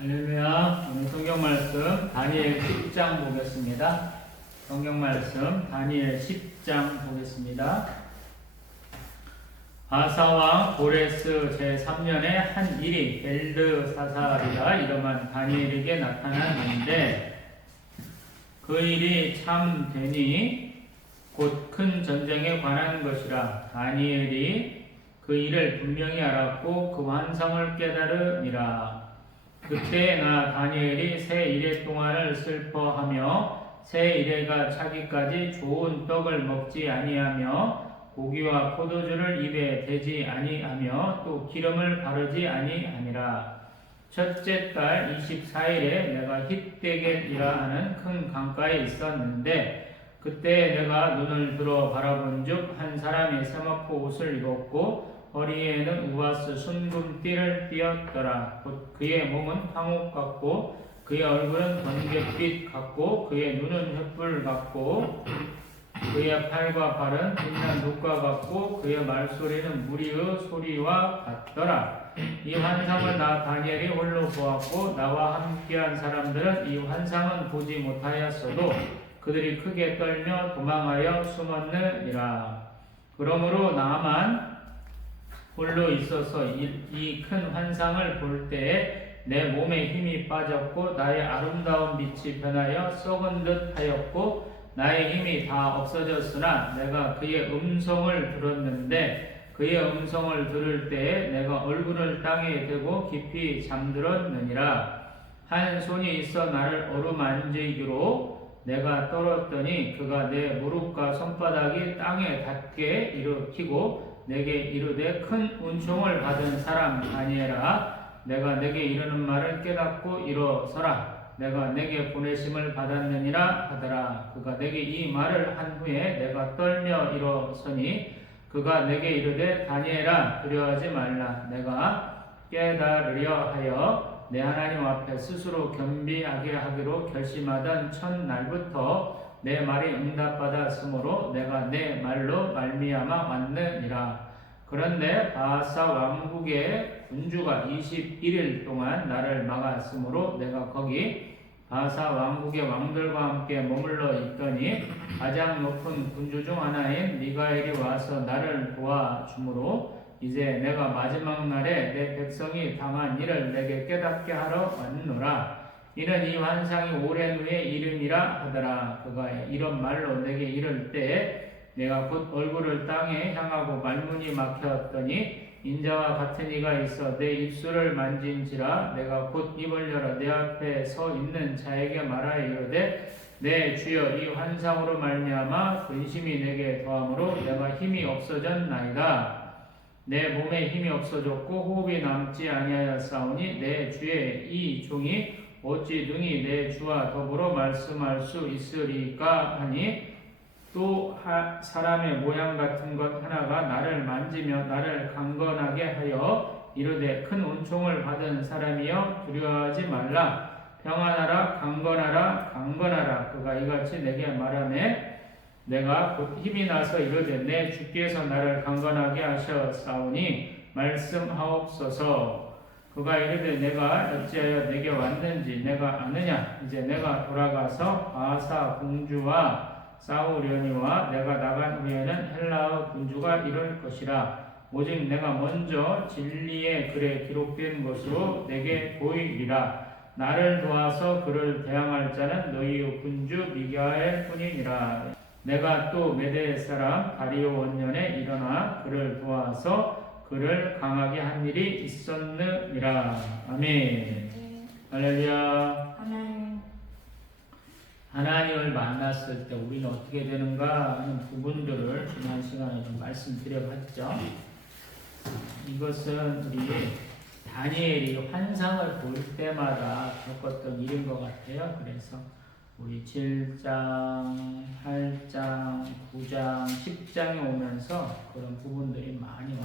할렐루야. 오늘 성경 말씀 다니엘 10장 보겠습니다. 성경 말씀 다니엘 10장 보겠습니다. 바사왕 고레스 제3년에 한 일이 벨드사사리라 이름한 다니엘에게 나타났는데 그 일이 참 되니 곧 큰 전쟁에 관한 것이라. 다니엘이 그 일을 분명히 알았고 그 환상을 깨달으니라. 그때 나 다니엘이 새 이레 동안을 슬퍼하며 새 이레가 차기까지 좋은 떡을 먹지 아니하며 고기와 포도주를 입에 대지 아니하며 또 기름을 바르지 아니하니라. 첫째 달 24일에 내가 힛데겟이라 하는 큰 강가에 있었는데 그때 내가 눈을 들어 바라본 즉 한 사람이 세마포 옷을 입었고 허리에는 우아스 순금띠를 띠었더라. 곧 그의 몸은 황옥 같고 그의 얼굴은 번갯빛 같고 그의 눈은 횃불 같고 그의 팔과 발은 빛난 녹과 같고 그의 말소리는 무리의 소리와 같더라. 이 환상을 나 다니엘이 홀로 보았고 나와 함께한 사람들은 이 환상은 보지 못하였어도 그들이 크게 떨며 도망하여 숨었느니라. 그러므로 나만 홀로 있어서 이 큰 환상을 볼 때에 내 몸에 힘이 빠졌고 나의 아름다운 빛이 변하여 썩은 듯 하였고 나의 힘이 다 없어졌으나 내가 그의 음성을 들었는데 그의 음성을 들을 때에 내가 얼굴을 땅에 대고 깊이 잠들었느니라. 한 손이 있어 나를 어루만지기로 내가 떨었더니 그가 내 무릎과 손바닥이 땅에 닿게 일으키고 내게 이르되 큰 은총을 받은 사람 다니엘아, 내가 내게 이르는 말을 깨닫고 일어서라. 내가 내게 보내심을 받았느니라 하더라. 그가 내게 이 말을 한 후에 내가 떨며 일어서니 그가 내게 이르되 다니엘아, 두려워하지 말라. 내가 깨달으려 하여 내 하나님 앞에 스스로 겸비하게 하기로 결심하던 첫날부터 내 말이 응답받았으므로 내가 내 말로 말미암아 왔느니라. 그런데 바사 왕국의 군주가 21일 동안 나를 막았으므로 내가 거기 바사 왕국의 왕들과 함께 머물러 있더니 가장 높은 군주 중 하나인 미가엘이 와서 나를 도와주므로 이제 내가 마지막 날에 내 백성이 당한 일을 내게 깨닫게 하러 왔노라. 이는 이 환상이 오랜 후에 이름이라 하더라. 그가 이런 말로 내게 이를 때에 내가 곧 얼굴을 땅에 향하고 말문이 막혔더니 인자와 같은 이가 있어 내 입술을 만진지라. 내가 곧 입을 열어 내 앞에 서 있는 자에게 말하여 이르되 내 주여, 이 환상으로 말미암아 근심이 내게 더함으로 내가 힘이 없어졌나이다. 내 몸에 힘이 없어졌고 호흡이 남지 아니하였사오니 내 주의 이 종이 어찌 능히 내 주와 더불어 말씀할 수 있으리까 하니 또 사람의 모양 같은 것 하나가 나를 만지며 나를 강건하게 하여 이르되 큰 은총을 받은 사람이여 두려워하지 말라. 평안하라, 강건하라, 강건하라. 그가 이같이 내게 말하매 내가 곧 힘이 나서 이르되 내 주께서 나를 강건하게 하셨사오니 말씀하옵소서. 그가 이르되 내가 어찌하여 내게 왔는지 내가 아느냐. 이제 내가 돌아가서 바사 공주와 싸우려니와 내가 나간 후에는 헬라의 군주가 이럴 것이라. 오직 내가 먼저 진리의 글에 기록된 것으로 내게 보이리라. 나를 도와서 그를 대항할 자는 너희의 군주 미가엘 뿐이니라. 내가 또 메대 사람 다리오 원년에 일어나 그를 도와서 그를 강하게 한 일이 있었느니라. 아멘. 할렐루야. 아멘. 하나님을 만났을 때 우리는 어떻게 되는가 하는 부분들을 지난 시간에 좀 말씀드려봤죠. 이것은 우리 다니엘이 환상을 볼 때마다 겪었던 일인 것 같아요. 그래서 우리 7장, 8장, 9장, 10장에 오면서 그런 부분들이 많이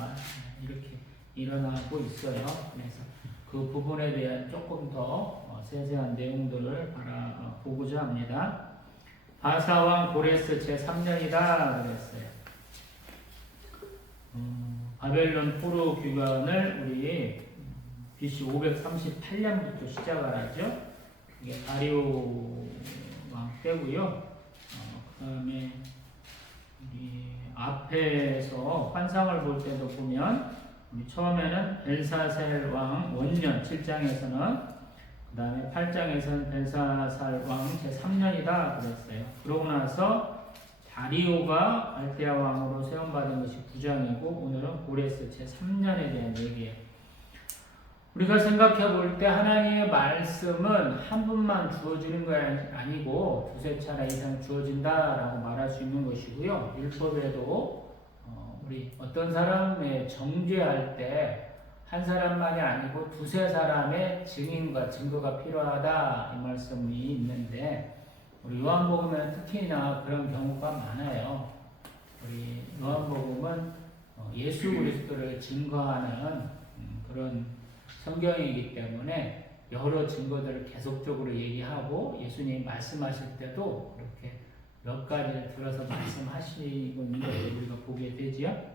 이렇게 일어나고 있어요. 그래서 그 부분에 대한 조금 더 세세한 내용들을 보고자 합니다. 바사왕 고레스 제3년이다 그랬어요. 바벨론 포로 귀환을 우리 BC 538년부터 시작을 하죠. 이게 다리오 왕 때고요. 그 다음에 우리 앞에서 환상을 볼 때도 보면 우리 처음에는 벨사살 왕 원년 7장에서는 그 다음에 8장에서는 벨사살 왕 제3년이다 그랬어요. 그러고 나서 다리오가 알대아 왕으로 세움받은 것이 9장이고 오늘은 고레스 제3년에 대한 얘기예요. 우리가 생각해 볼 때 하나님의 말씀은 한 분만 주어지는 거 아니고 두세 차례 이상 주어진다라고 말할 수 있는 것이고요. 율법에도 우리 어떤 사람의 정죄할 때 한 사람만이 아니고 두세 사람의 증인과 증거가 필요하다 이 말씀이 있는데 우리 요한복음에는 특히나 그런 경우가 많아요. 우리 요한복음은 예수 그리스도를 증거하는 그런 성경이기 때문에 여러 증거들을 계속적으로 얘기하고 예수님이 말씀하실 때도 이렇게 몇 가지를 들어서 말씀하시고 있는 것을 우리가 보게 되지요.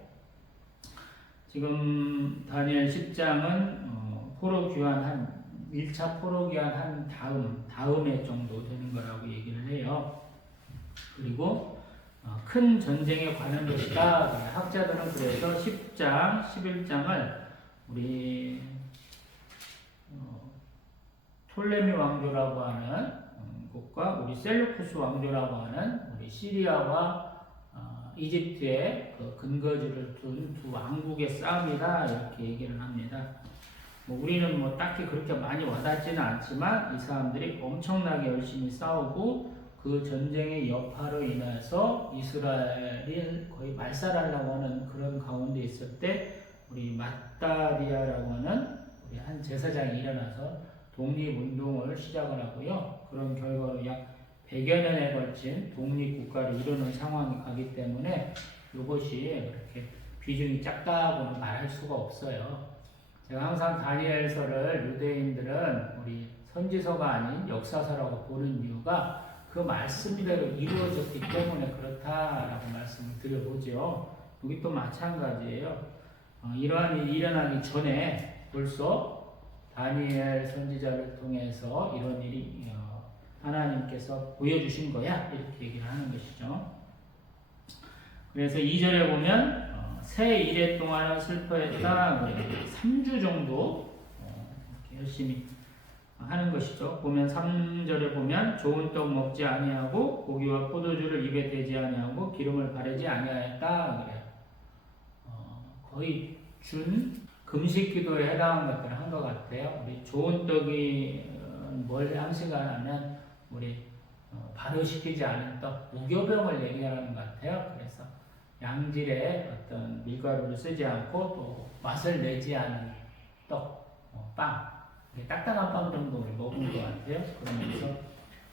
지금 다니엘 10장은 포로 귀환한 1차 포로 귀환한 다음에 정도 되는 거라고 얘기를 해요. 그리고 큰 전쟁에 관한 것이다. 학자들은 그래서 10장, 11장을 우리 톨레미 왕조라고 하는 곳과 우리 셀루쿠스 왕조라고 하는 우리 시리아와 이집트의 그 근거지를 둔 두 왕국의 싸움이다 이렇게 얘기를 합니다. 우리는 딱히 그렇게 많이 와닿지는 않지만 이 사람들이 엄청나게 열심히 싸우고 그 전쟁의 여파로 인해서 이스라엘이 거의 말살하려고 하는 그런 가운데 있을 때 우리 마따리아라고 하는 우리 한 제사장이 일어나서 독립운동을 시작을 하고요. 그런 결과로 약 100여 년에 걸친 독립국가를 이루는 상황이 가기 때문에 이것이 그렇게 비중이 작다고는 말할 수가 없어요. 제가 항상 다니엘서를 유대인들은 우리 선지서가 아닌 역사서라고 보는 이유가 그 말씀대로 이루어졌기 때문에 그렇다라고 말씀을 드려보죠. 여기 또 마찬가지예요. 이러한 일이 일어나기 전에 벌써 다니엘 선지자를 통해서 이런 일이 하나님께서 보여주신 거야 이렇게 얘기를 하는 것이죠. 그래서 2절에 보면 새 이래 동안은 슬퍼했다 3주 정도 이렇게 열심히 하는 것이죠. 보면 3절에 보면 좋은 떡 먹지 아니하고 고기와 포도주를 입에 대지 아니하고 기름을 바르지 아니하였다 그래요. 거의 준 금식 기도에 해당한 것들을 한 것 같아요. 우리 좋은 떡이 뭘 암시하냐면 우리 발효시키지 않은 떡, 무교병을 얘기하는 것 같아요. 그래서 양질의 어떤 밀가루를 쓰지 않고 또 맛을 내지 않은 떡, 빵, 딱딱한 빵 정도를 먹은 것 같아요. 그러면서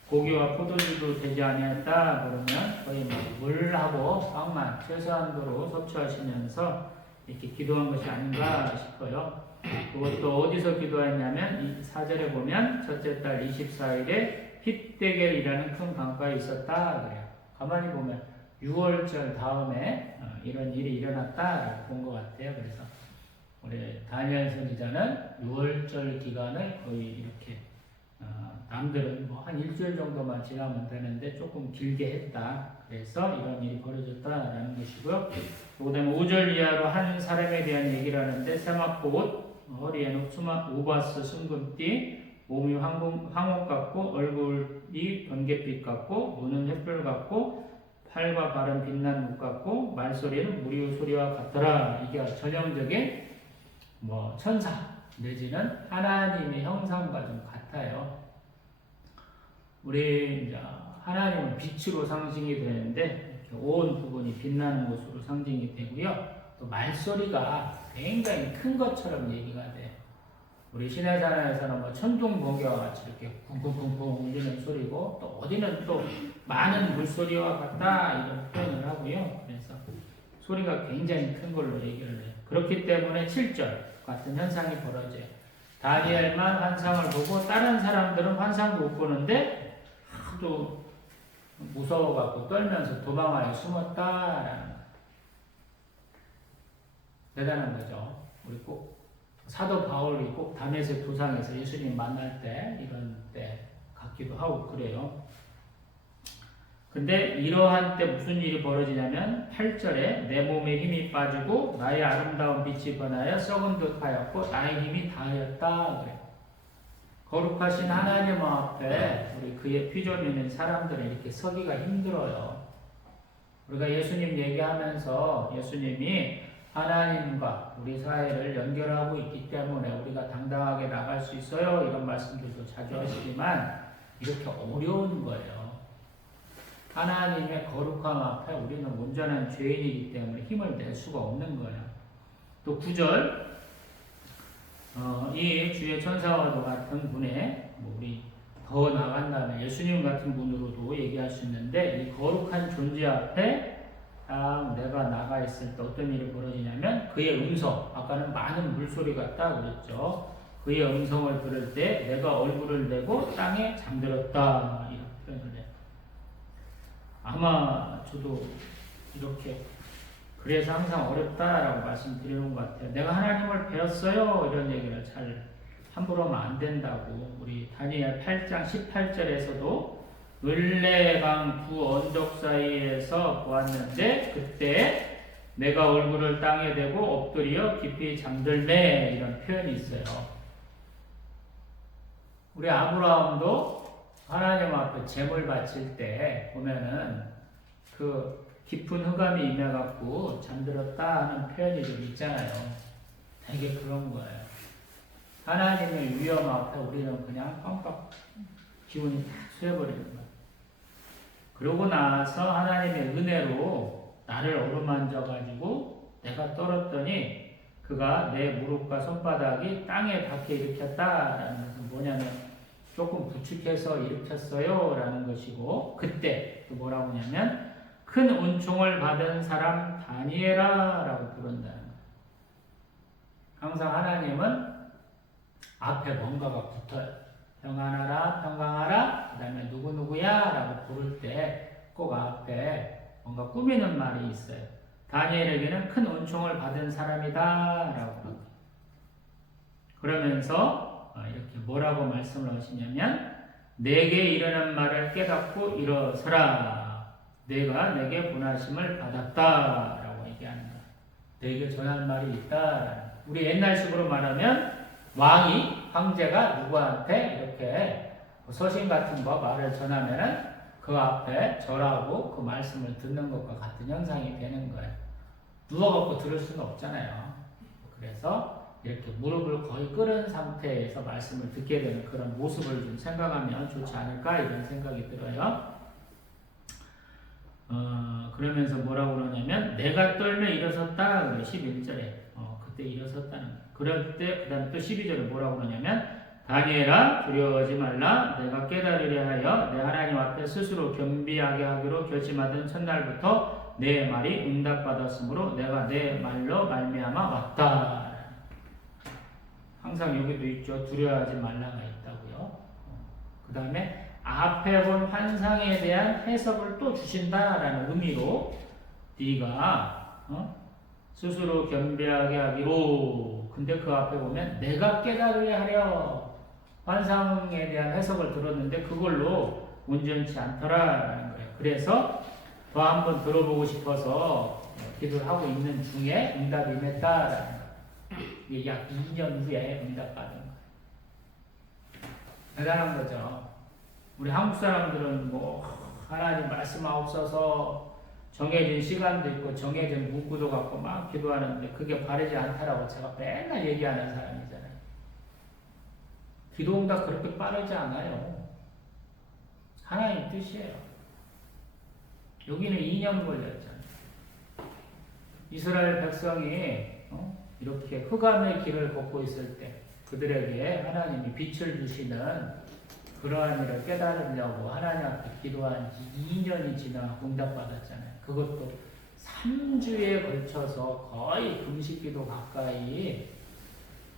고기와 포도주도 되지 아니했다 그러면 거의 물하고 빵만 최소한도로 섭취하시면서 이렇게 기도한 것이 아닌가 싶어요. 그것도 어디서 기도했냐면 이 4절에 보면 첫째 달 24일에 힛데겔이라는 큰 강가에 있었다 그래요. 가만히 보면 6월절 다음에 이런 일이 일어났다 본 것 같아요. 그래서 우리 다니엘 선지자는 6월절 기간을 거의 이렇게 남들은 한 일주일 정도만 지나면 되는데 조금 길게 했다. 그래서 이런 일이 벌어졌다라는 것이고요. 그다음에 5절 이하로 한 사람에 대한 얘기를 하는데 세마포 옷, 허리에는 우바스 순금띠, 몸이 황옥 같고 얼굴이 번갯빛 같고 눈은 횃불 같고 팔과 발은 빛난 묵 같고 말소리는 무리의 소리와 같더라. 이게 전형적인 천사 내지는 하나님의 형상과 좀 같아요. 우리 이제 하나님은 빛으로 상징이 되는데 이렇게 온 부분이 빛나는 것으로 상징이 되고요. 또 말소리가 굉장히 큰 것처럼 얘기가 돼요. 우리 시내산에서는 천둥 번개와 같이 이렇게 쿵쿵쿵쿵 울리는 소리고 또 어디는 또 많은 물소리와 같다 이런 표현을 하고요. 그래서 소리가 굉장히 큰 걸로 얘기를 해요. 그렇기 때문에 7절 같은 현상이 벌어져요. 다니엘만 환상을 보고 다른 사람들은 환상도 못 보는데 하도 무서워갖고 떨면서 도망하여 숨었다라는 대단한 거죠. 우리 꼭 사도 바울이 꼭 다메섹 도상에서 예수님 만날 때 이런 때 같기도 하고 그래요. 근데 이러한 때 무슨 일이 벌어지냐면 8절에 내 몸에 힘이 빠지고 나의 아름다운 빛이 변하여 썩은 듯 하였고 나의 힘이 다하였다 그래요. 거룩하신 하나님 앞에 우리 그의 피조물인 사람들은 이렇게 서기가 힘들어요. 우리가 예수님 얘기하면서 예수님이 하나님과 우리 사회를 연결하고 있기 때문에 우리가 당당하게 나갈 수 있어요. 이런 말씀들도 자주 하시지만 이렇게 어려운 거예요. 하나님의 거룩함 앞에 우리는 온전한 죄인이기 때문에 힘을 낼 수가 없는 거예요. 또 9절 이 주의 천사와도 같은 분에 우리 더 나간 다음에 예수님 같은 분으로도 얘기할 수 있는데 이 거룩한 존재 앞에 내가 나가 있을 때 어떤 일이 벌어지냐면 그의 음성, 아까는 많은 물소리 같다 그랬죠. 그의 음성을 들을 때 내가 얼굴을 내고 땅에 잠들었다 이런 표현을 해요. 아마 저도 이렇게 그래서 항상 어렵다라고 말씀드리는 것 같아요. 내가 하나님을 배웠어요 이런 얘기를 잘 함부로 하면 안 된다고. 우리 다니엘 8장 18절에서도 을레강 두 언덕 사이에서 보았는데 그때 내가 얼굴을 땅에 대고 엎드려 깊이 잠들매 이런 표현이 있어요. 우리 아브라함도 하나님 앞에 제물 바칠 때 보면은 그 깊은 흑암이 임해갖고 잠들었다 하는 표현이 좀 있잖아요. 되게 그런 거예요. 하나님의 위엄 앞에 우리는 그냥 깜빡 기운이 다 쇠버리는 거예요. 그러고 나서 하나님의 은혜로 나를 어루만져가지고 내가 떨었더니 그가 내 무릎과 손바닥이 땅에 닿게 일으켰다라는 것은 뭐냐면 조금 부축해서 일으켰어요 라는 것이고 그때 또 뭐라고 하냐면 큰 은총을 받은 사람 다니엘아 라고 부른다는 거예요. 항상 하나님은 앞에 뭔가가 붙어요. 평안하라 평강하라 그 다음에 누구누구야 라고 부를 때 꼭 앞에 뭔가 꾸미는 말이 있어요. 다니엘에게는 큰 은총을 받은 사람이다 라고 그러고 그러면서 이렇게 뭐라고 말씀을 하시냐면 내게 이르는 말을 깨닫고 일어서라 내가 내게 분하심을 받았다 라고 얘기하는 거예요. 내게 전할 말이 있다. 우리 옛날식으로 말하면 왕이 황제가 누구한테 이렇게 서신 같은 거 말을 전하면은 그 앞에 절하고 그 말씀을 듣는 것과 같은 현상이 되는 거예요. 누워갖고 들을 수는 없잖아요. 그래서 이렇게 무릎을 거의 꿇은 상태에서 말씀을 듣게 되는 그런 모습을 좀 생각하면 좋지 않을까 이런 생각이 들어요. 그러면서 뭐라고 그러냐면 내가 떨며 일어섰다 그래 11절에 그때 일어섰다는 거예요. 그럴 때 그 다음에 또 12절에 뭐라고 그러냐면 다니엘아 두려워하지 말라 내가 깨달으려 하여 내 하나님 앞에 스스로 겸비하게 하기로 결심하던 첫날부터 내 말이 응답받았으므로 내가 내 말로 말미암아 왔다. 항상 여기도 있죠. 두려워하지 말라가 있다고요. 그 다음에 앞에 본 환상에 대한 해석을 또 주신다라는 의미로 네가 스스로 겸비하게 하기로 근데 그 앞에 보면 내가 깨달으려 하려 환상에 대한 해석을 들었는데 그걸로 온전치 않더라라는 거예요. 그래서 더 한번 들어보고 싶어서 기도를 하고 있는 중에 응답이 임했다라는 거예요. 이게 약 2년 후에 응답받은 거예요. 대단한 거죠. 우리 한국 사람들은 뭐 하나님 말씀하옵소서 정해진 시간도 있고 정해진 문구도 갖고 막 기도하는데 그게 바르지 않다라고 제가 맨날 얘기하는 사람이잖아요. 기도 응답 그렇게 빠르지 않아요. 하나님 뜻이에요. 여기는 2년 걸렸잖아요. 이스라엘 백성이 이렇게 흑암의 길을 걷고 있을 때 그들에게 하나님이 빛을 주시는 그러한 일을 깨달으려고 하나님 앞에 기도한 2년이 지나 응답받았잖아요. 그것도 3주에 걸쳐서 거의 금식기도 가까이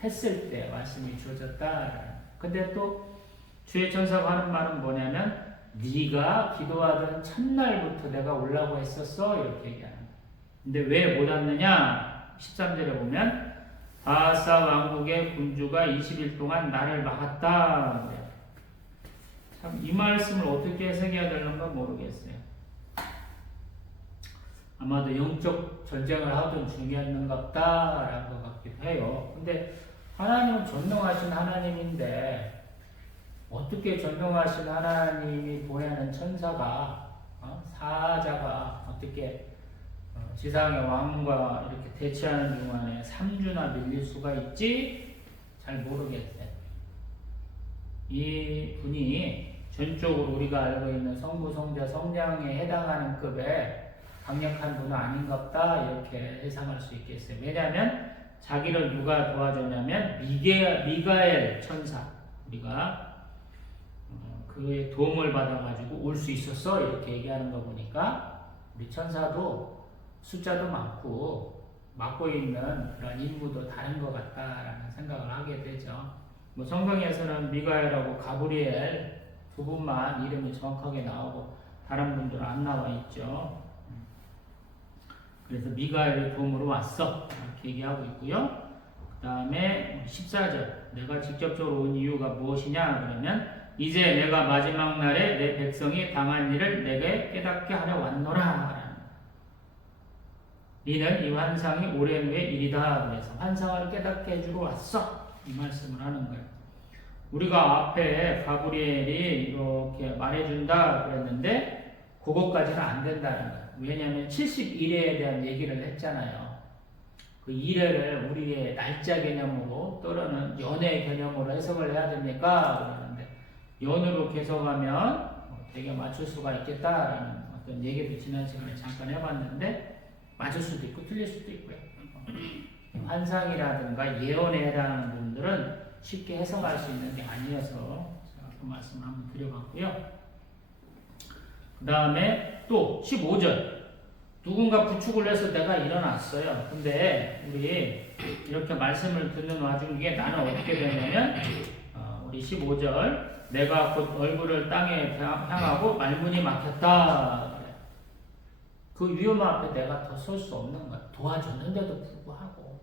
했을 때 말씀이 주어졌다. 근데 또 주의 천사가 하는 말은 뭐냐면 네가 기도하던 첫날부터 내가 오려고 했었어 이렇게 얘기하는 거예요. 근데 왜 못 왔느냐? 13절에 보면 바사 왕국의 군주가 20일 동안 나를 막았다. 참 이 말씀을 어떻게 해석해야 되는가 모르겠어요. 아마도 영적 전쟁을 하던 중이었는갑다라는 것 같기도 해요. 근데 하나님은 전능하신 하나님인데 어떻게 전능하신 하나님이 보내는 천사가 사자가 어떻게 지상의 왕과 이렇게 대치하는 동안에 3주나 밀릴 수가 있지? 잘 모르겠어요. 이 분이 전적으로 우리가 알고 있는 성부, 성자, 성령에 해당하는 급의 강력한 분은 아닌갑다 이렇게 해석할 수 있겠어요. 왜냐하면 자기를 누가 도와줬냐면 미가엘 천사, 우리가 그의 도움을 받아가지고 올 수 있었어 이렇게 얘기하는 거 보니까 우리 천사도 숫자도 많고 맡고 있는 그런 임무도 다른 것 같다라는 생각을 하게 되죠. 뭐 성경에서는 미가엘하고 가브리엘 두 분만 이름이 정확하게 나오고 다른 분들은 안 나와 있죠. 그래서 미가엘의 도움으로 왔어 이렇게 얘기하고 있고요. 그 다음에 14절 내가 직접적으로 온 이유가 무엇이냐 그러면 이제 내가 마지막 날에 내 백성이 당한 일을 내게 깨닫게 하려 왔노라. 이는 이 환상이 오랜 후의 일이다. 그래서 환상을 깨닫게 해주러 왔어. 이 말씀을 하는 거예요. 우리가 앞에 가브리엘이 이렇게 말해준다 그랬는데 그것까지는 안 된다는 거예요. 왜냐하면 70일에 대한 얘기를 했잖아요. 그 일회를 우리의 날짜 개념으로 또는 연애 개념으로 해석을 해야 됩니까? 그러는데 연으로 해석하면 되게 맞출 수가 있겠다라는 어떤 얘기도 지난 시간에 잠깐 해봤는데 맞을 수도 있고 틀릴 수도 있고요. 환상이라든가 예언에 해당하는 분들은 쉽게 해석할 수 있는 게 아니어서 제가 그 말씀을 한번 드려봤고요. 그 다음에 또 15절 누군가 부축을 해서 내가 일어났어요. 근데 우리 이렇게 말씀을 듣는 와중에 나는 어떻게 되냐면 우리 15절 내가 곧 얼굴을 땅에 향하고 말문이 막혔다. 그 위험 앞에 내가 더 설 수 없는 거야. 도와줬는데도 불구하고.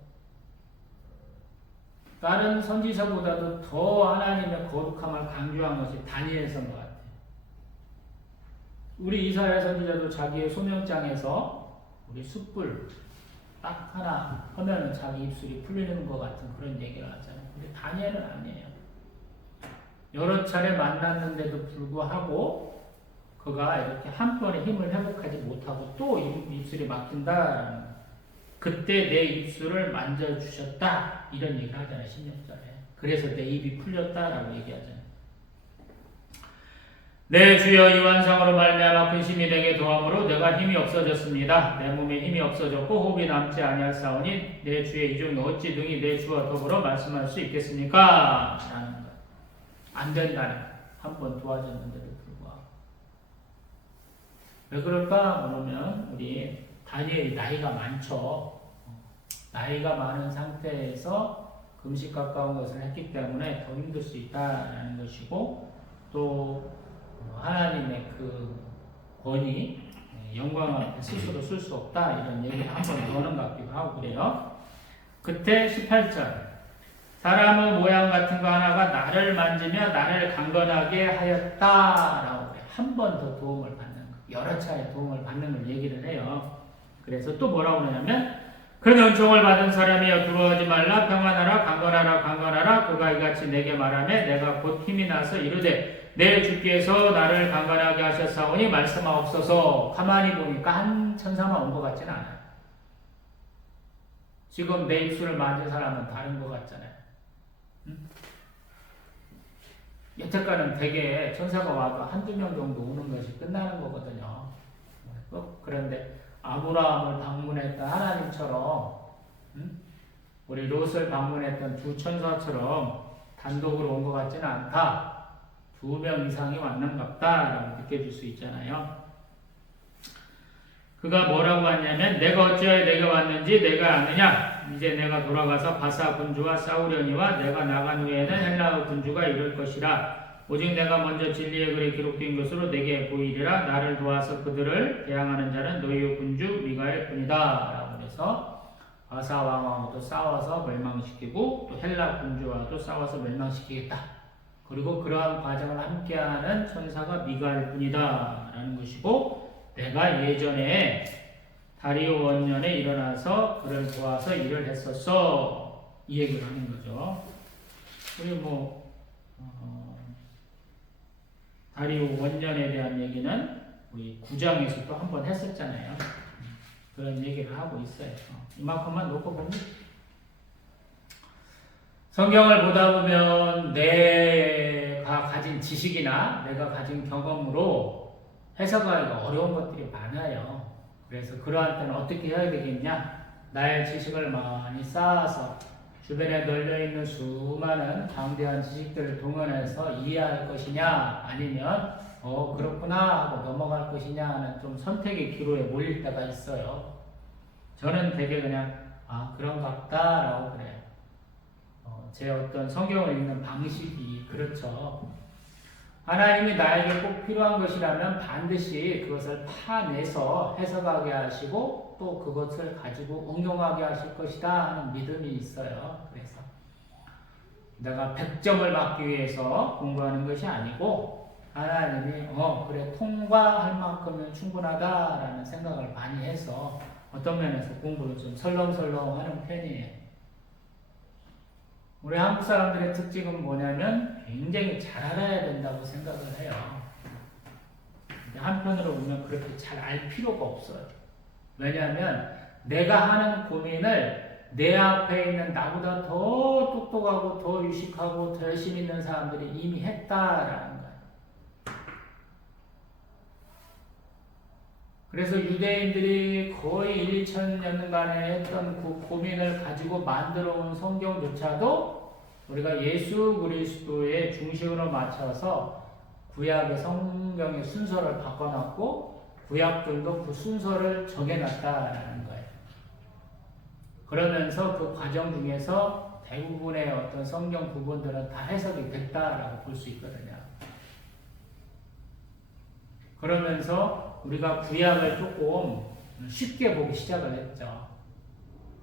다른 선지서보다도 더 하나님의 거룩함을 강조한 것이 다니엘서인 것 같아요. 우리 이사야 선지자도 자기의 소명장에서 우리 숯불 딱 하나 하면은 자기 입술이 풀리는 것 같은 그런 얘기를 하잖아요. 근데 다니엘은 아니에요. 여러 차례 만났는데도 불구하고 그가 이렇게 한 번에 힘을 회복하지 못하고 또 입술이 막힌다. 그때 내 입술을 만져주셨다. 이런 얘기를 하잖아요. 16절에. 그래서 내 입이 풀렸다라고 얘기하잖아요. 내 주여 이 환상으로 말미암아 근심이 내게 더함으로 내가 힘이 없어졌습니다. 내 몸에 힘이 없어졌고 호흡이 남지 아니하사오니 내 주의 이종이 어찌 능히 내 주와 더불어 말씀할 수 있겠습니까? 라는 거예요. 안 된다는 거예요. 한 번 도와줬는데도 불구하고. 왜 그럴까? 그러면 우리 다니엘이 나이가 많죠. 나이가 많은 상태에서 금식 가까운 것을 했기 때문에 더 힘들 수 있다라는 것이고 또 하나님의 그 권위, 영광 앞에 스스로 쓸 수 없다 이런 얘기를 한번 더는 것 같기도 하고 그래요. 그때 18절 사람의 모양 같은 거 하나가 나를 만지며 나를 강건하게 하였다라고 그래요. 한 번 더 도움을 받는 거, 여러 차례 도움을 받는 걸 얘기를 해요. 그래서 또 뭐라고 그러냐면 그 은총을 받은 사람이여 두려워하지 말라 평안하라 강건하라 강건하라 그가 이같이 내게 말하며 내가 곧 힘이 나서 이르되 내 주께서 나를 강건하게 하셨사오니 말씀하옵소서. 가만히 보니까 한 천사만 온 것 같지는 않아요. 지금 내 입술을 만진 사람은 다른 것 같잖아요. 여태까지는 되게 천사가 와도 한두 명 정도 오는 것이 끝나는 거거든요. 그런데 아브라함을 방문했던 하나님처럼 우리 롯을 방문했던 두 천사처럼 단독으로 온 것 같지는 않다. 2명 이상이 왔는갑다라고 느껴질 수 있잖아요. 그가 뭐라고 하냐면 내가 어찌하여 내게 왔는지 내가 아느냐. 이제 내가 돌아가서 바사 군주와 싸우려니와 내가 나간 후에는 헬라의 군주가 이럴 것이라. 오직 내가 먼저 진리의 글에 기록된 것으로 내게 보이리라. 나를 도와서 그들을 대항하는 자는 너희의 군주 미가엘 뿐이다. 라고 해서 아사 왕하고도 싸워서 멸망시키고 또 헬라 군주와도 싸워서 멸망시키겠다. 그리고 그러한 과정을 함께하는 천사가 미가엘 뿐이다 라는 것이고, 내가 예전에 다리오 원년에 일어나서 그를 도와서 일을 했었어, 이 얘기를 하는 거죠. 그리고 다리오 원년에 대한 얘기는 우리 9장에서 또 한 번 했었잖아요. 그런 얘기를 하고 있어요. 이만큼만 놓고 보면, 성경을 보다 보면 내가 가진 지식이나 내가 가진 경험으로 해석하기가 어려운 것들이 많아요. 그래서 그러한 때는 어떻게 해야 되겠냐? 나의 지식을 많이 쌓아서 주변에 널려있는 수많은 방대한 지식들을 동원해서 이해할 것이냐, 아니면 그렇구나 하고 넘어갈 것이냐 하는 좀 선택의 기로에 몰릴 때가 있어요. 저는 되게 그냥 그런갑다 라고 그래요. 제 어떤 성경을 읽는 방식이 그렇죠. 하나님이 나에게 꼭 필요한 것이라면 반드시 그것을 파내서 해석하게 하시고 또 그것을 가지고 응용하게 하실 것이다 하는 믿음이 있어요. 그래서 내가 100점을 받기 위해서 공부하는 것이 아니고, 하나님이 그래 통과할 만큼은 충분하다라는 생각을 많이 해서 어떤 면에서 공부를 좀 설렁설렁 하는 편이에요. 우리 한국 사람들의 특징은 뭐냐면 굉장히 잘 알아야 된다고 생각을 해요. 근데 한편으로 보면 그렇게 잘 알 필요가 없어요. 왜냐하면 내가 하는 고민을 내 앞에 있는 나보다 더 똑똑하고 더 유식하고 더 열심히 있는 사람들이 이미 했다라는 거예요. 그래서 유대인들이 거의 1, 2천년간에 했던 그 고민을 가지고 만들어 온 성경조차도 우리가 예수 그리스도의 중심으로 맞춰서 구약의 성경의 순서를 바꿔놨고 구약들도 그 순서를 정해놨다라는 거예요. 그러면서 그 과정 중에서 대부분의 어떤 성경 부분들은 다 해석이 됐다라고 볼 수 있거든요. 그러면서 우리가 구약을 조금 쉽게 보기 시작을 했죠.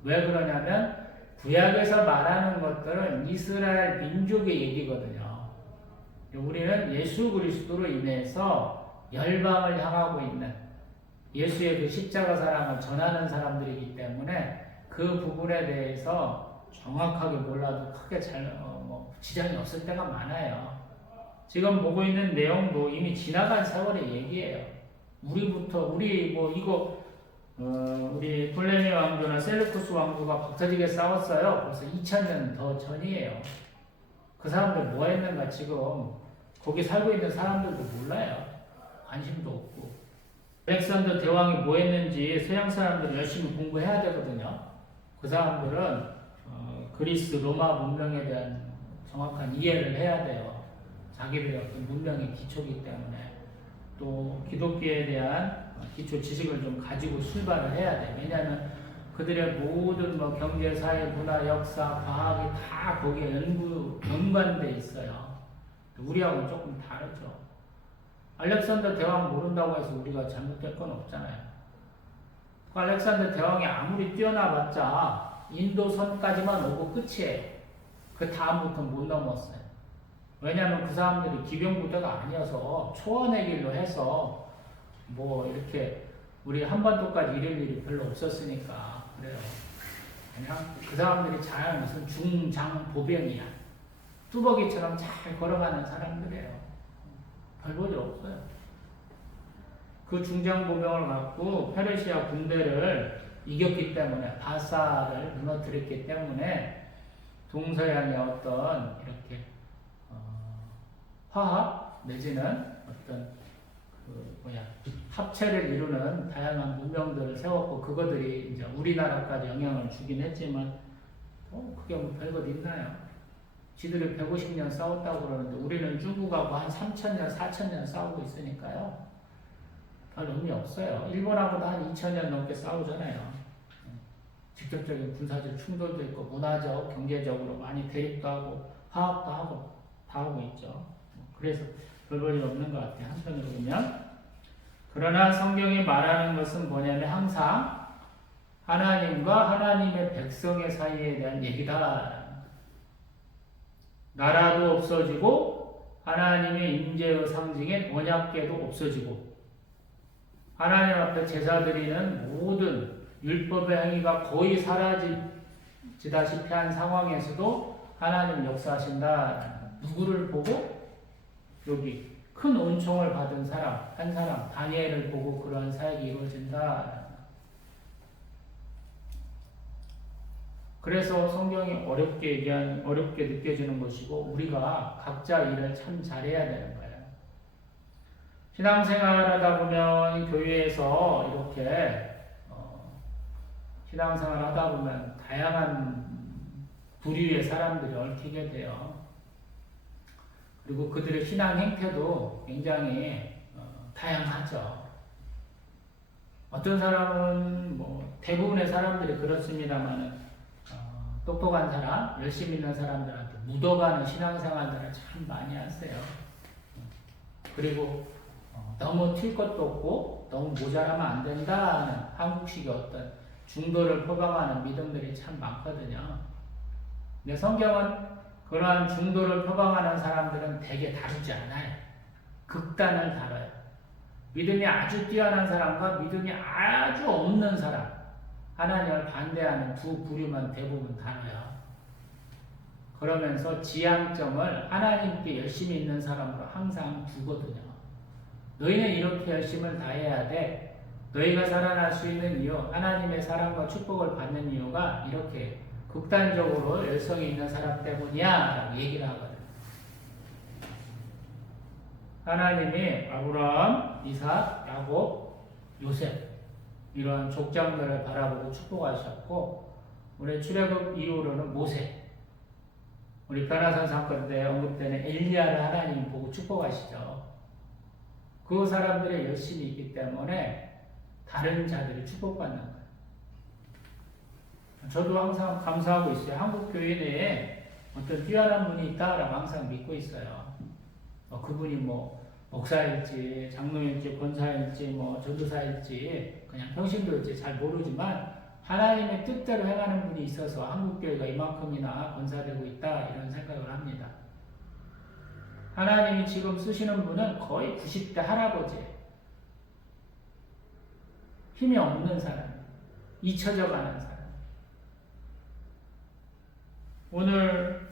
왜 그러냐면 구약에서 말하는 것들은 이스라엘 민족의 얘기거든요. 우리는 예수 그리스도로 인해서 열방을 향하고 있는 예수의 그 십자가 사랑을 전하는 사람들이기 때문에 그 부분에 대해서 정확하게 몰라도 크게 지장이 없을 때가 많아요. 지금 보고 있는 내용도 이미 지나간 세월의 얘기예요. 우리 톨레미 왕조나 셀루쿠스 왕조가 박터지게 싸웠어요. 벌써 2000년 더 전이에요. 그 사람들 뭐 했는가 지금 거기 살고 있는 사람들도 몰라요. 관심도 없고. 알렉산더 대왕이 뭐 했는지 서양 사람들은 열심히 공부해야 되거든요. 그 사람들은 그리스 로마 문명에 대한 정확한 이해를 해야 돼요. 자기들의 어떤 문명의 기초이기 때문에. 또 기독교에 대한 기초 지식을 좀 가지고 출발을 해야 돼. 왜냐하면 그들의 모든 경제, 사회, 문화, 역사, 과학이 다 거기에 연관돼 있어요. 우리하고는 조금 다르죠. 알렉산더 대왕 모른다고 해서 우리가 잘못될 건 없잖아요. 그 알렉산더 대왕이 아무리 뛰어나봤자 인도선까지만 오고 끝이에요. 그 다음부터 못 넘었어요. 왜냐하면 그 사람들이 기병부대가 아니어서 초원의 길로 해서 이렇게 우리 한반도까지 이럴 일이 별로 없었으니까 그래요. 그냥 그 사람들이 잘 무슨 중장보병이야. 뚜벅이처럼 잘 걸어가는 사람들이에요. 별 볼 일 없어요. 그 중장보병을 갖고 페르시아 군대를 이겼기 때문에 바사를 무너뜨렸기 때문에 동서양의 어떤 이렇게 화합 내지는 어떤 합체를 이루는 다양한 문명들을 세웠고 그것들이 이제 우리나라까지 영향을 주긴 했지만 그게 별것 있나요? 지들이 150년 싸웠다고 그러는데 우리는 중국하고 한 3,000년, 4,000년 싸우고 있으니까요. 별 의미 없어요. 일본하고도 한 2,000년 넘게 싸우잖아요. 직접적인 군사적 충돌도 있고 문화적, 경제적으로 많이 대립도 하고 화합도 하고 다 하고 있죠. 그래서 별 볼 일 없는 것 같아요. 한편으로 보면. 그러나 성경이 말하는 것은 뭐냐면 항상 하나님과 하나님의 백성의 사이에 대한 얘기다. 나라도 없어지고 하나님의 임재의 상징인 언약궤도 없어지고 하나님 앞에 제사 드리는 모든 율법의 행위가 거의 사라지다시피 한 상황에서도 하나님 역사하신다. 누구를 보고? 여기 큰 은총을 받은 사람, 한 사람, 다니엘을 보고 그런 사역이 이루어진다. 그래서 성경이 어렵게 느껴지는 것이고, 우리가 각자 일을 참 잘해야 되는 거예요. 신앙생활 하다 보면, 교회에서 이렇게, 신앙생활 하다 보면, 다양한 부류의 사람들이 얽히게 돼요. 그리고 그들의 신앙 행태도 굉장히 다양하죠. 어떤 사람은 대부분의 사람들이 그렇습니다만 똑똑한 사람, 열심히 있는 사람들한테 묻어가는 신앙생활들을 참 많이 하세요. 그리고 너무 튈 것도 없고 너무 모자라면 안 된다는 한국식의 어떤 중도를 표방하는 믿음들이 참 많거든요. 근데 성경은 그러한 중도를 표방하는 사람들은 대개 다루지 않아요. 극단을 다뤄요. 믿음이 아주 뛰어난 사람과 믿음이 아주 없는 사람, 하나님을 반대하는 두 부류만 대부분 다뤄요. 그러면서 지향점을 하나님께 열심히 있는 사람으로 항상 두거든요. 너희는 이렇게 열심을 다해야 돼. 너희가 살아날 수 있는 이유, 하나님의 사랑과 축복을 받는 이유가 이렇게 극단적으로 열성이 있는 사람 때문이야 라고 얘기를 하거든요. 하나님이 아브라함, 이삭, 야곱, 요셉 이러한 족장들을 바라보고 축복하셨고, 우리 출애굽 이후로는 모세, 우리 변화산 사건 때 언급되는 엘리야를 하나님이 보고 축복하시죠. 그 사람들의 열심이 있기 때문에 다른 자들이 축복받는 거예요. 저도 항상 감사하고 있어요. 한국 교회 내에 어떤 뛰어난 분이 있다라고 항상 믿고 있어요. 그분이 목사일지, 장로일지, 권사일지, 전도사일지, 그냥 평신도일지 잘 모르지만 하나님의 뜻대로 행하는 분이 있어서 한국교회가 이만큼이나 건사되고 있다 이런 생각을 합니다. 하나님이 지금 쓰시는 분은 거의 90대 할아버지예요. 힘이 없는 사람, 잊혀져 가는 사람. 오늘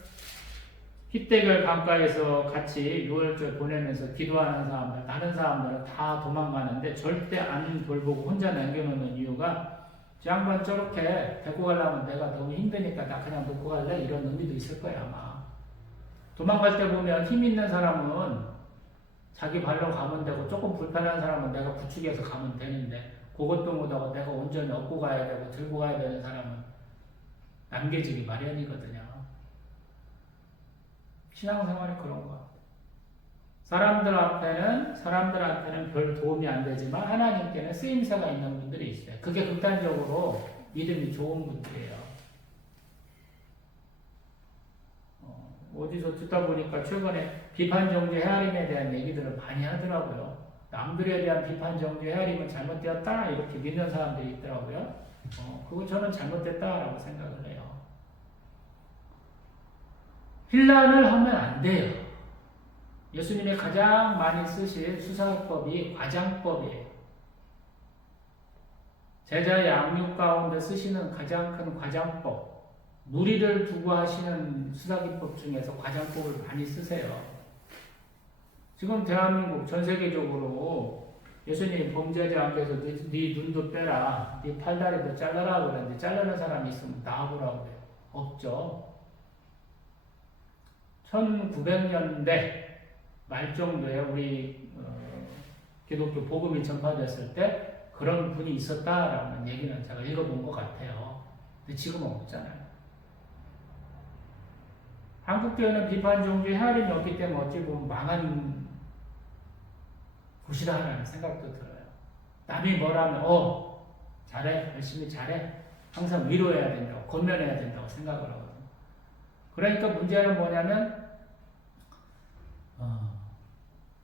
힛대결 강가에서 같이 6월절 보내면서 기도하는 사람들, 다른 사람들은 다 도망가는데 절대 안 돌보고 혼자 남겨놓는 이유가 저 양반 저렇게 데리고 가려면 내가 너무 힘드니까 나 그냥 놓고 갈래? 이런 의미도 있을 거야 아마. 도망갈 때 보면 힘 있는 사람은 자기 발로 가면 되고 조금 불편한 사람은 내가 부축해서 가면 되는데 그것도 못하고 내가 온전히 업고 가야 되고 들고 가야 되는 사람은 남겨지기 마련이거든요. 신앙생활이 그런 거. 사람들한테는 별 도움이 안 되지만 하나님께는 쓰임새가 있는 분들이 있어요. 그게 극단적으로 믿음이 좋은 분들이에요. 어디서 듣다 보니까 최근에 비판 정죄 헤아림에 대한 얘기들을 많이 하더라고요. 남들에 대한 비판 정죄 헤아림은 잘못되었다 이렇게 믿는 사람들이 있더라고요. 그거 저는 잘못됐다라고 생각을 해요. 혼란을 하면 안 돼요. 예수님이 가장 많이 쓰신 수사법이 과장법이에요. 제자 양육 가운데 쓰시는 가장 큰 과장법. 무리를 두고 하시는 수사기법 중에서 과장법을 많이 쓰세요. 지금 대한민국 전 세계적으로 예수님이 범죄자 앞에서 네 눈도 빼라, 네 팔다리도 잘라라 그러는데 자르는 사람이 있으면 나와보라고 그래요. 없죠. 1900년대 말 정도에 우리 기독교 복음이 전파됐을 때 그런 분이 있었다라는 얘기는 제가 읽어본 것 같아요. 근데 지금은 없잖아요. 한국교회는 비판 정죄 헤아림이 없기 때문에 어찌 보면 망한 곳이라는 생각도 들어요. 남이 뭐라면 잘해, 열심히 잘해, 항상 위로해야 된다고, 권면해야 된다고 생각을 하거든요. 그러니까 문제는 뭐냐면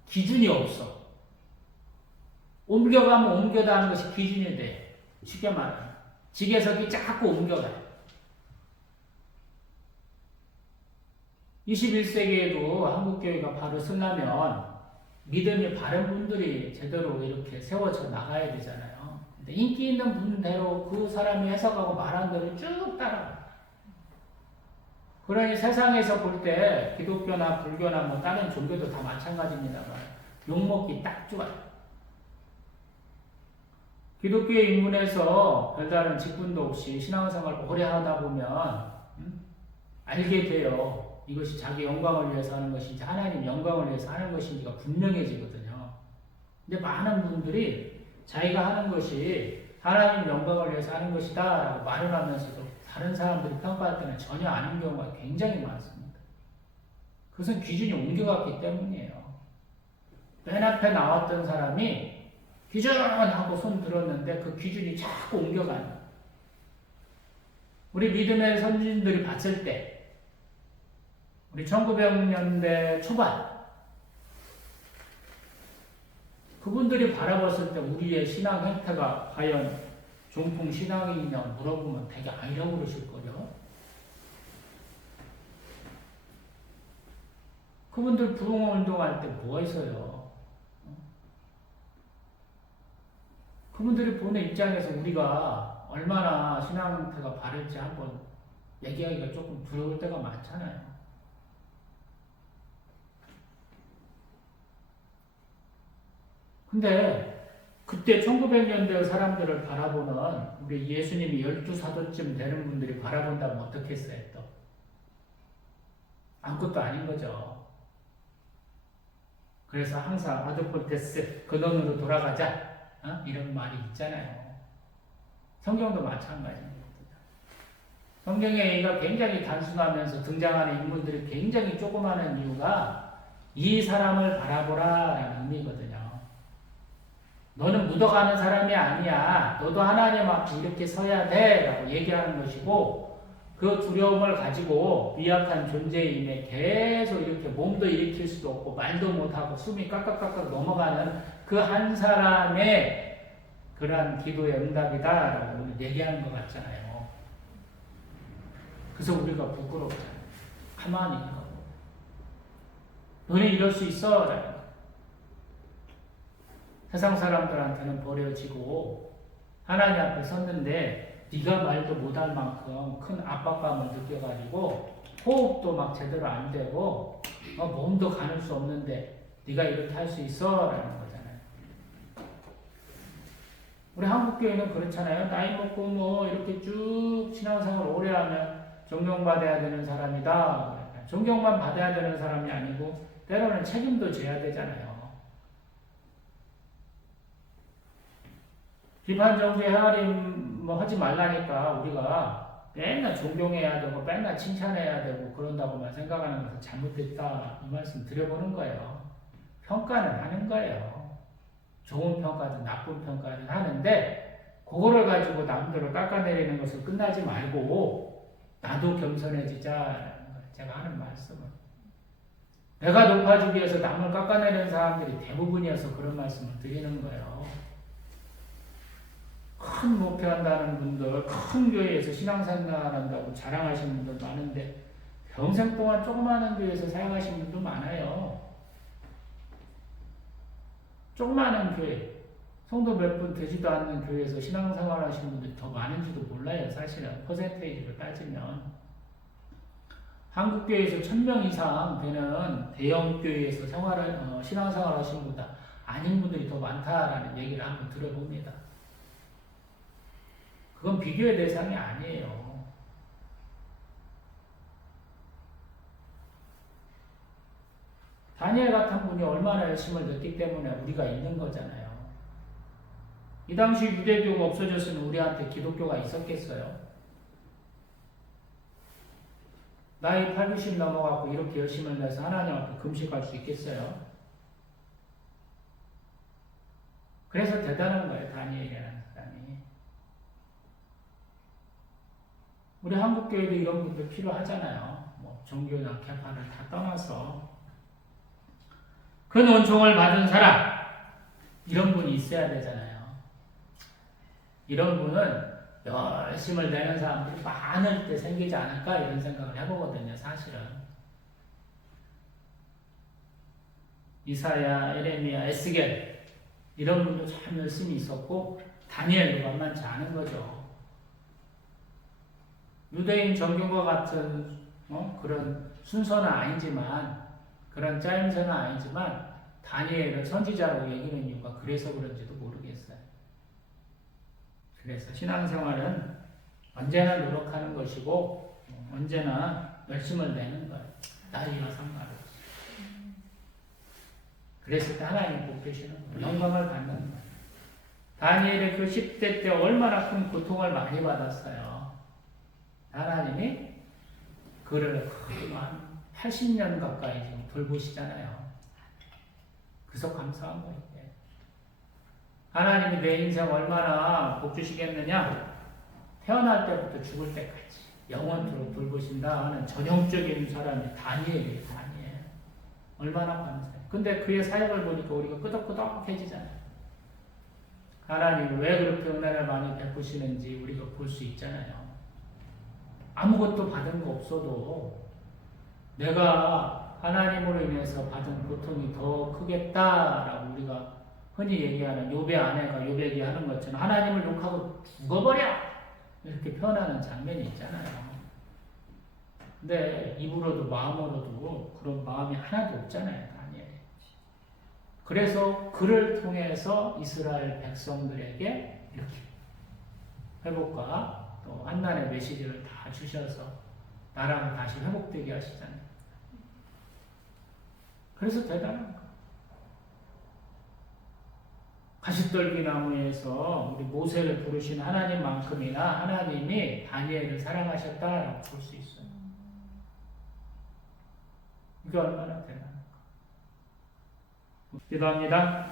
기준이 없어. 옮겨가면 옮겨다 하는 것이 기준이 돼. 쉽게 말하면 지게석이 자꾸 옮겨가요. 21세기에도 한국교회가 바로 쓰려면 믿음이 바른 분들이 제대로 이렇게 세워져 나가야 되잖아요. 근데 인기 있는 분대로 그 사람이 해석하고 말한 대로 쭉 따라가요. 그러니 세상에서 볼 때 기독교나 불교나 뭐 다른 종교도 다 마찬가지입니다만 욕먹기 딱 좋아요. 기독교의 입문에서 별다른 직분도 없이 신앙생활을 오래 하다 보면 알게 돼요. 이것이 자기 영광을 위해서 하는 것인지 하나님 영광을 위해서 하는 것인지가 분명해지거든요. 근데 많은 분들이 자기가 하는 것이 하나님 영광을 위해서 하는 것이다 라고 말을 하면서도 다른 사람들이 평가할 때는 전혀 아닌 경우가 굉장히 많습니다. 그것은 기준이 옮겨갔기 때문이에요. 맨 앞에 나왔던 사람이 기준하고 손 들었는데 그 기준이 자꾸 옮겨가는 거예요. 우리 믿음의 선진들이 봤을 때 우리 1900년대 초반 그분들이 바라봤을 때 우리의 신앙 행태가 과연 종풍 신앙이냐 물어보면 되게 아니라고 그러실 거죠. 그분들 부흥운동할 때 뭐가 있어요? 그분들이 보는 입장에서 우리가 얼마나 신앙 행태가 바를지 한번 얘기하기가 조금 두려울 때가 많잖아요. 근데 그때 1900년대 사람들을 바라보는 우리 예수님이 12사도쯤 되는 분들이 바라본다면 어떻겠어요 또? 아무것도 아닌 거죠. 그래서 항상 아드포테스 근원으로 돌아가자 이런 말이 있잖아요. 성경도 마찬가지입니다. 성경의 얘기가 굉장히 단순하면서 등장하는 인물들이 굉장히 조그마한 이유가 이 사람을 바라보라라는 의미거든요. 너는 묻어가는 사람이 아니야. 너도 하나님 앞에 이렇게 서야 돼 라고 얘기하는 것이고 그 두려움을 가지고 미약한 존재임에 계속 이렇게 몸도 일으킬 수도 없고 말도 못하고 숨이 깍깍깍깍 넘어가는 그 한 사람의 그러한 기도의 응답이다 라고 얘기하는 것 같잖아요. 그래서 우리가 부끄럽잖아요. 가만히 있는 거. 너는 이럴 수 있어 라는 거. 세상 사람들한테는 버려지고 하나님 앞에 섰는데 네가 말도 못할 만큼 큰 압박감을 느껴가지고 호흡도 막 제대로 안 되고 몸도 가눌 수 없는데 네가 이렇게 할 수 있어? 라는 거잖아요. 우리 한국교회는 그렇잖아요. 나이 먹고 뭐 이렇게 쭉 신앙생활 오래 하면 존경받아야 되는 사람이다. 존경만 받아야 되는 사람이 아니고 때로는 책임도 져야 되잖아요. 비판 정치 헤아림 뭐 하지 말라니까 우리가 맨날 존경해야 되고 맨날 칭찬해야 되고 그런다고만 생각하는 것은 잘못됐다 이 말씀 드려보는 거예요. 평가는 하는 거예요. 좋은 평가든 나쁜 평가든 하는데 그거를 가지고 남들을 깎아내리는 것을 끝나지 말고 나도 겸손해지자라는 거예요. 제가 하는 말씀은 내가 높아지기 위해서 남을 깎아내리는 사람들이 대부분이어서 그런 말씀을 드리는 거예요. 큰 목회한다는 분들, 큰 교회에서 신앙생활한다고 자랑하시는 분들 많은데 평생 동안 조그마한 교회에서 사역하시는 분도 많아요. 조그마한 교회, 성도 몇 분 되지도 않는 교회에서 신앙생활 하시는 분들이 더 많은지도 몰라요. 사실은 퍼센테이지로 따지면 한국교회에서 1000명 이상 되는 대형교회에서 신앙생활 하시는 분보다 아닌 분들이 더 많다라는 얘기를 한번 들어봅니다. 그건 비교의 대상이 아니에요. 다니엘 같은 분이 얼마나 열심을 냈기 때문에 우리가 있는 거잖아요. 이 당시 유대교가 없어졌으면 우리한테 기독교가 있었겠어요? 나이 8, 90 넘어가고 이렇게 열심을 내서 하나님 앞에 금식할 수 있겠어요? 그래서 대단한 거예요, 다니엘이라는 사람이. 우리 한국교회도 이런 분들 필요하잖아요. 뭐 종교나 계파를 다 떠나서 큰 은총을 받은 사람 이런 분이 있어야 되잖아요. 이런 분은 열심을 내는 사람들이 많을 때 생기지 않을까 이런 생각을 해보거든요. 사실은 이사야, 에레미야, 에스겔 이런 분도 참 열심히 있었고 다니엘도 만만치 않은 거죠. 유대인 정교과 같은 그런 순서는 아니지만 그런 짜임새는 아니지만 다니엘을 선지자라고 얘기하는 이유가 그래서 그런지도 모르겠어요. 그래서 신앙생활은 언제나 노력하는 것이고 언제나 열심을 내는 거예요. 나이와 상관없이. 그랬을 때 하나님 복 되시는 거예요. 영광을 받는 거예요. 다니엘의 그 10대 때 얼마나 큰 고통을 많이 받았어요. 하나님이 그를 한 80년 가까이 지금 돌보시잖아요. 그래서 감사한 거예요. 하나님이 내 인생 얼마나 복 주시겠느냐? 태어날 때부터 죽을 때까지 영원토록 돌보신다 하는 전형적인 사람이 다니엘이에요. 다니엘. 얼마나 감사해요. 근데 그의 사역을 보니까 우리가 끄덕끄덕해지잖아요. 하나님이 왜 그렇게 은혜를 많이 베푸시는지 우리가 볼 수 있잖아요. 아무것도 받은 거 없어도 내가 하나님으로 인해서 받은 고통이 더 크겠다라고 우리가 흔히 얘기하는 욥의 아내가 욥에게 하는 것처럼 하나님을 욕하고 죽어버려! 이렇게 표현하는 장면이 있잖아요. 근데 입으로도 마음으로도 그런 마음이 하나도 없잖아요. 다니엘이. 그래서 그를 통해서 이스라엘 백성들에게 이렇게 회복과 또 한난의 메시지를 다 주셔서 나라가 다시 회복되게 하시잖아요. 그래서 대단한 거예요. 가시떨기 나무에서 우리 모세를 부르신 하나님만큼이나 하나님이 다니엘을 사랑하셨다라고 볼 수 있어요. 이게 얼마나 대단한가. 기도합니다.